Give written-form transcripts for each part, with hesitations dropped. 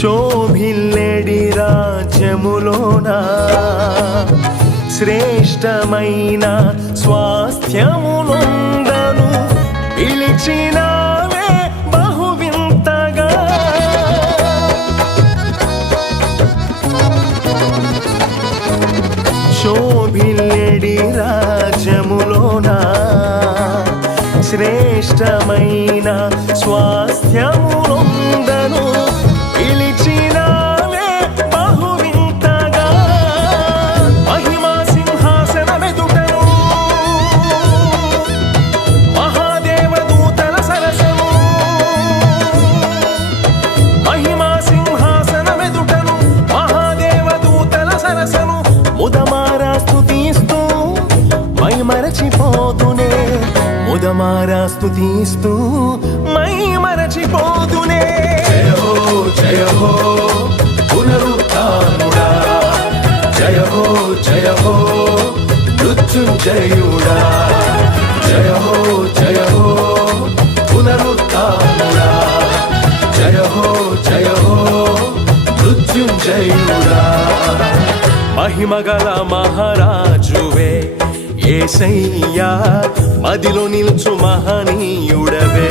శోభిల్లెడి రాజ్యములోన శ్రేష్టమైన స్వాస్థ్యమునందను పిలిచినావే బహువింతగా. శోభిల్లెడి రాజ్యములోన శ్రేష్టమైన స్వాస్థ్యమునందను పిలిచినావే బహువింతగా. మహిమా సింహాసనమెదుటను మహాదేవదూతల సరసము. మహిమా సింహాసనమెదుటను మహాదేవదూతల సరసము. ముదమారా స్తుతిస్తూ మైమరచిపోతునే. ముదమారా స్తుతిస్తూ మైమరచిపోతునే. జయ హో జయ హో పునరుత్థానుడా, జయ హో మృత్యుంజయుడా. జయ హో పునరుత్థానుడా, జయ హో మృత్యుంజయుడా. మహిమగల మహారాజువే యేసయ్యా, మదిలో నిల్చు మహనీయుడవే.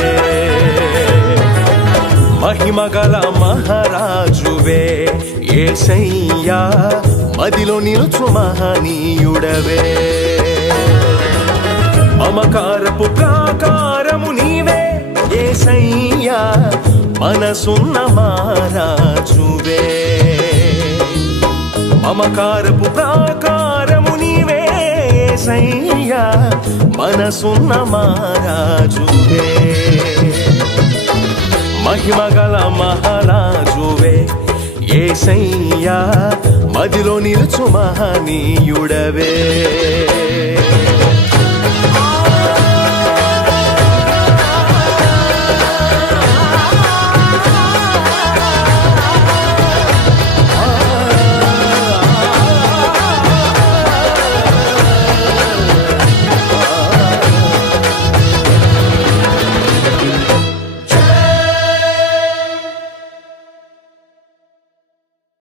మహిమగల మహారాజువే యేసయ్యా, మదిలో నిల్చు మహనీయుడవే. మమకారపు ప్రాకారము నీవే యేసయ్యా, మనసున్న మహారాజువే. మమకారపు ప్రాకారము నీవే యేసయ్యా, మనసున్న మహారాజువే. మహిమగల మహారాజువే యేసయ్యా, మదిలో నిలుచు మహనీయుడవే.